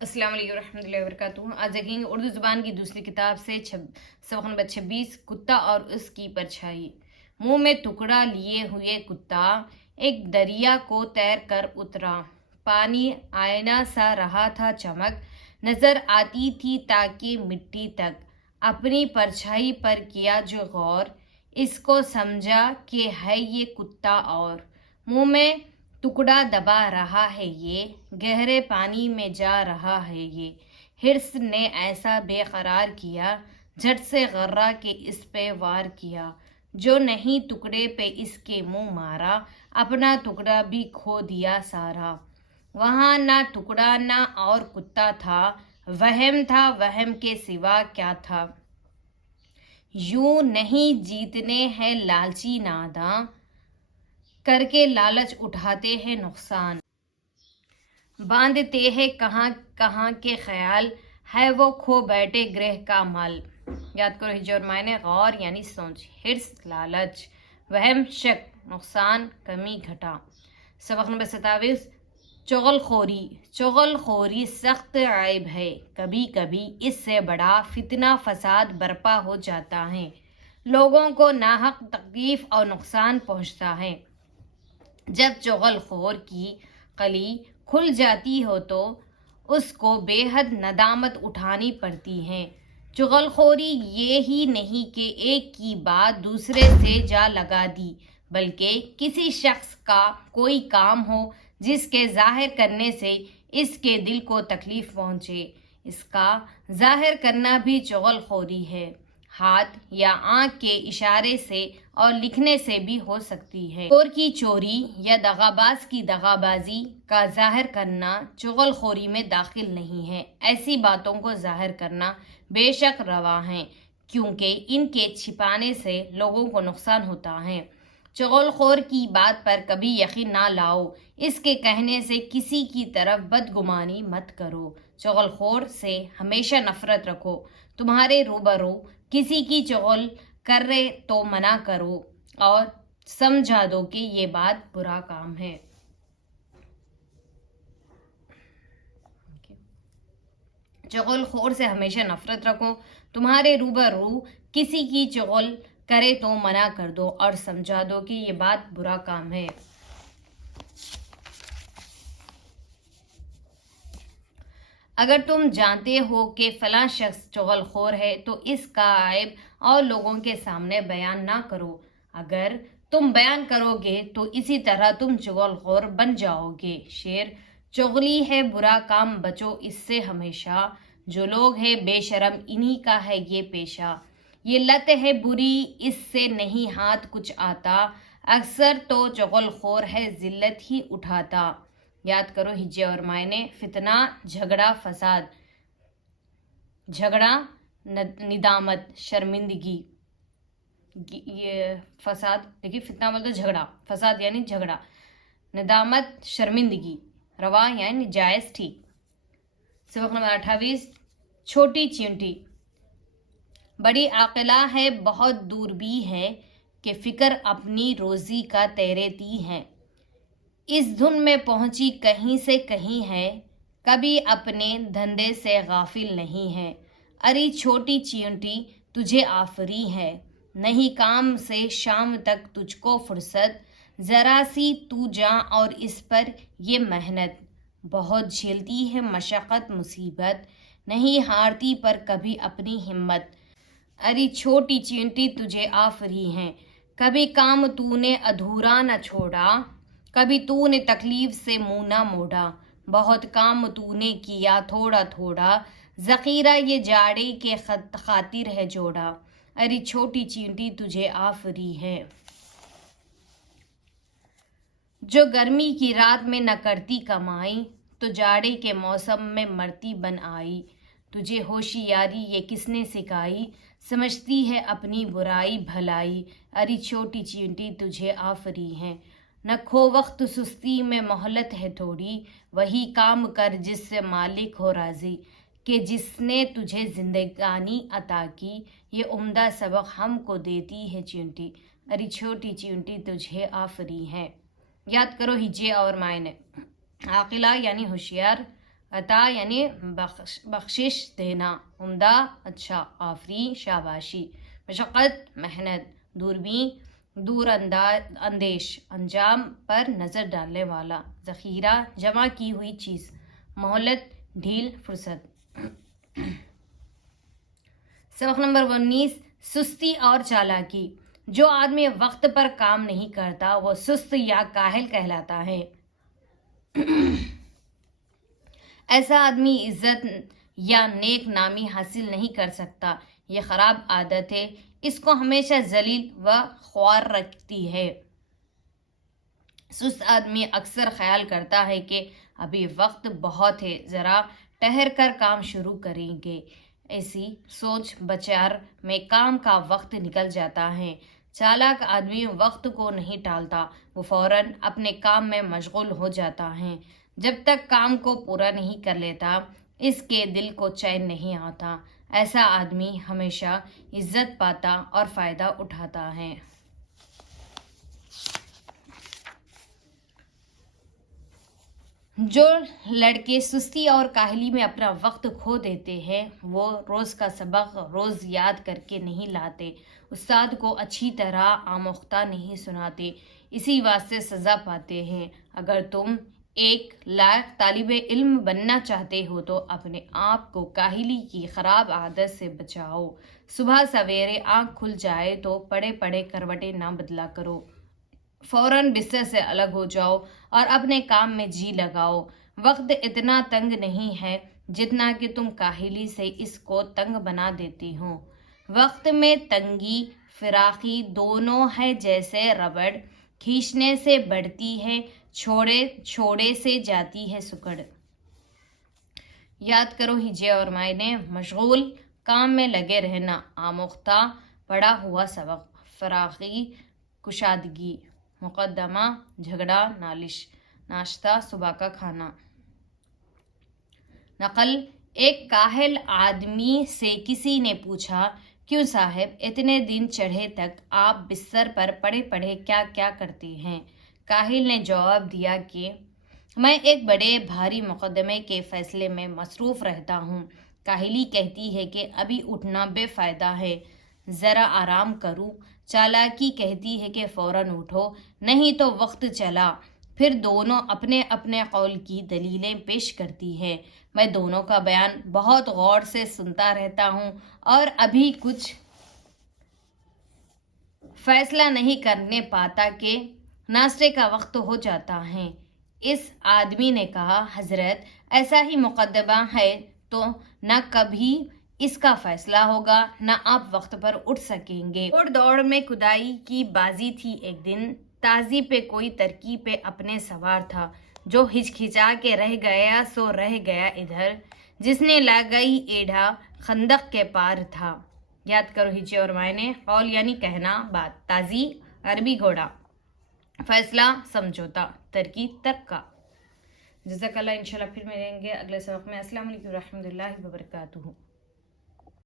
अस्सलाम वालेकुम रहमतुल्लाहि व बरकातुहू। आज देखेंगे उर्दू ज़ुबान की दूसरी किताब से सबक नंबर 26, कुत्ता और उसकी परछाई। मुंह में टुकड़ा लिए हुए कुत्ता एक दरिया को तैर कर उतरा। पानी आईना सा रहा था, चमक नजर आती थी ताकि मिट्टी तक। अपनी परछाई पर किया जो गौर, इसको समझा कि है ये कुत्ता और मुंह में टुकड़ा दबा रहा है ये, गहरे पानी में जा रहा है ये। हिर्स ने ऐसा बेकरार किया, झट से गर्रा के इस पे वार किया। जो नहीं टुकड़े पे इसके मुंह मारा, अपना टुकड़ा भी खो दिया सारा। वहां ना टुकड़ा ना और कुत्ता था, वहम था, वहम के सिवा क्या था। यूं नहीं जीतने हैं लालची नादां, करके लालच उठाते हैं नुकसान। बांधते हैं कहाँ कहाँ के ख्याल, है वो खो बैठे ग्रह का माल। याद करो हिज्जे और मायने, गौर यानी सोच, हिर्स लालच, वहम शक, नुकसान कमी घटा। सबक नंबर 27, चुगलखोरी। चुगलखोरी सख्त ऐब है, कभी कभी इससे बड़ा फितना फसाद बर्पा हो जाता है। लोगों को नाहक तकलीफ और नुकसान पहुंचता है। जब चुगलखोर की कली खुल जाती हो तो उसको बेहद नदामत उठानी पड़ती है। चुगलखोरी ये ही नहीं कि एक की बात दूसरे से जा लगा दी, बल्कि किसी शख्स का कोई काम हो जिसके जाहिर करने से इसके दिल को तकलीफ पहुंचे, इसका जाहिर करना भी चुगलखोरी है। हाथ या आंख के इशारे से और लिखने से भी हो सकती है। चोर की चोरी या दगाबाज की दगाबाजी का जाहिर करना चुगलखोरी में दाखिल नहीं है। ऐसी बातों को जाहिर करना बेशक रवा है, क्योंकि इनके छिपाने से लोगों को नुकसान होता है। चुगलखोर की बात पर कभी यकीन ना लाओ, इसके कहने से किसी की तरफ बदगुमानी मत करो। चुगलखोर से हमेशा नफरत रखो। तुम्हारे रूबरू किसी की चुगल कर रहे तो मना करो और समझा दो कि ये बात बुरा काम है। चुगलखोर से हमेशा नफरत रखो। तुम्हारे रूबरू किसी की चुगल करे तो मना कर दो और समझा दो कि ये बात बुरा काम है। अगर तुम जानते हो कि फलां शख्स चुगलखोर है तो इसका ऐब और लोगों के सामने बयान ना करो। अगर तुम बयान करोगे तो इसी तरह तुम चुगलखोर बन जाओगे। शेर। चुगली है बुरा काम, बचो इससे हमेशा। जो लोग हैं बेशरम, इन्हीं का है ये पेशा। ये लत है बुरी, इससे नहीं हाथ कुछ आता। अक्सर तो चुगलखोर है जिल्लत ही उठाता। याद करो हिज्जे और मायने, फितना झगड़ा फसाद, झगड़ा निदामत शर्मिंदगी। ये फसाद देखिए, फितना बोलते झगड़ा, फसाद यानी झगड़ा, निदामत शर्मिंदगी, रवा यानी जायज ठीक। सबक नंबर 28, छोटी चींटी। बड़ी आकिला है बहुत दूर भी है, कि फिक्र अपनी रोजी का तैरेती है। इस धुन में पहुंची कहीं से कहीं है, कभी अपने धंधे से गाफिल नहीं है। अरे छोटी चींटी तुझे आफरी है, नहीं काम से शाम तक तुझको फुर्सत। जरा सी तू जा और इस पर ये मेहनत, बहुत झेलती है मशक्कत मुसीबत, नहीं हारती पर कभी अपनी हिम्मत। अरे छोटी चींटी तुझे आफरी है, कभी काम तूने अधूरा न छोड़ा, कभी तूने तकलीफ से मुंह ना मोड़ा। बहुत काम तूने किया थोड़ा थोड़ा, जखीरा ये जाड़े के खातिर है जोड़ा। अरे छोटी चींटी तुझे आफरी है। जो गर्मी की रात में न करती कमाई, तो जाड़े के मौसम में मरती बन आई। तुझे होशियारी ये किसने सिखाई, समझती है अपनी बुराई भलाई। अरे छोटी चींटी तुझे आफरी है। न खो वक्त सुस्ती में मोहलत है थोड़ी, वही काम कर जिससे मालिक हो राजी। कि जिसने तुझे जिंदगानी अता की, ये उम्दा सबक हमको देती है चींटी। अरे छोटी चींटी तुझे आफरी है। याद करो हिज्जे और मायने, आकिला यानी होशियार, عطا یعنی بخشش دینا، عمدہ اچھا، آفرین شاباشی، مشقت محنت، دوربین دور اندیش انجام پر نظر ڈالنے والا، ذخیرہ جمع کی ہوئی چیز، مہلت ڈھیل فرصت۔ سبق نمبر 19 سستی اور چالاکی۔ جو آدمی وقت پر کام نہیں کرتا وہ سست یا کاہل کہلاتا ہے۔ ایسا آدمی عزت یا نیک نامی حاصل نہیں کر سکتا، یہ خراب عادت ہے، اس کو ہمیشہ ذلیل و خوار رکھتی ہے۔ سست آدمی اکثر خیال کرتا ہے کہ ابھی وقت بہت ہے، ذرا ٹھہر کر کام شروع کریں گے۔ ایسی سوچ بچار میں کام کا وقت نکل جاتا ہے۔ چالاک آدمی وقت کو نہیں ٹالتا، وہ فوراً اپنے کام میں مشغول ہو جاتا ہے۔ جب تک کام کو پورا نہیں کر لیتا اس کے دل کو چین نہیں آتا۔ ایسا آدمی ہمیشہ عزت پاتا اور فائدہ اٹھاتا ہے۔ جو لڑکے سستی اور کاہلی میں اپنا وقت کھو دیتے ہیں وہ روز کا سبق روز یاد کر کے نہیں لاتے، استاد کو اچھی طرح آموختہ نہیں سناتے، اسی واسطے سزا پاتے ہیں۔ اگر تم ایک لائق طالب علم بننا چاہتے ہو تو اپنے آپ کو کاہلی کی خراب عادت سے بچاؤ۔ صبح سویرے آنکھ کھل جائے تو پڑے پڑے کروٹیں نہ بدلا کرو، فوراً بستر سے الگ ہو جاؤ اور اپنے کام میں جی لگاؤ۔ وقت اتنا تنگ نہیں ہے جتنا کہ تم کاہلی سے اس کو تنگ بنا دیتی ہو۔ وقت میں تنگی فراخی دونوں ہے، جیسے ربڑ کھینچنے سے بڑھتی ہے، چھوڑے سے جاتی ہے سکڑ۔ یاد کرو ہجے اور معنی، مشغول کام میں لگے رہنا، آموختہ پڑھا ہوا سبق، فراخی کشادگی، مقدمہ جھگڑا نالش، ناشتہ صبح کا کھانا۔ نقل ایک کاہل آدمی سے کسی نے پوچھا، کیوں صاحب اتنے دن چڑھے تک آپ بستر پر پڑے پڑے کیا کیا کرتے ہیں؟ کاہل نے جواب دیا کہ میں ایک بڑے بھاری مقدمے کے فیصلے میں مصروف رہتا ہوں۔ کاہلی کہتی ہے کہ ابھی اٹھنا بے فائدہ ہے، ذرا آرام کروں۔ چالاکی کہتی ہے کہ فوراً اٹھو نہیں تو وقت چلا۔ پھر دونوں اپنے اپنے قول کی دلیلیں پیش کرتی ہے۔ میں دونوں کا بیان بہت غور سے سنتا رہتا ہوں اور ابھی کچھ فیصلہ نہیں کرنے پاتا کہ ناشتے کا وقت ہو جاتا ہے۔ اس آدمی نے کہا، حضرت ایسا ہی مقدمہ ہے تو نہ کبھی اس کا فیصلہ ہوگا نہ آپ وقت پر اٹھ سکیں گے۔ دوڑ میں کدائی کی بازی تھی۔ ایک دن تازی پہ کوئی ترکی پہ اپنے سوار تھا، جو ہچکچا کے رہ گیا سو رہ گیا ادھر، جس نے لگائی ایڑھا خندق کے پار تھا۔ یاد کرو ہجے اور معنی، قول یعنی کہنا بات، تازی عربی گھوڑا، فیصلہ سمجھوتا، ترکی ترک کا۔ جزاک اللہ، انشاءاللہ پھر ملیں گے اگلے سبق میں۔ السلام علیکم ورحمۃ اللہ وبرکاتہ۔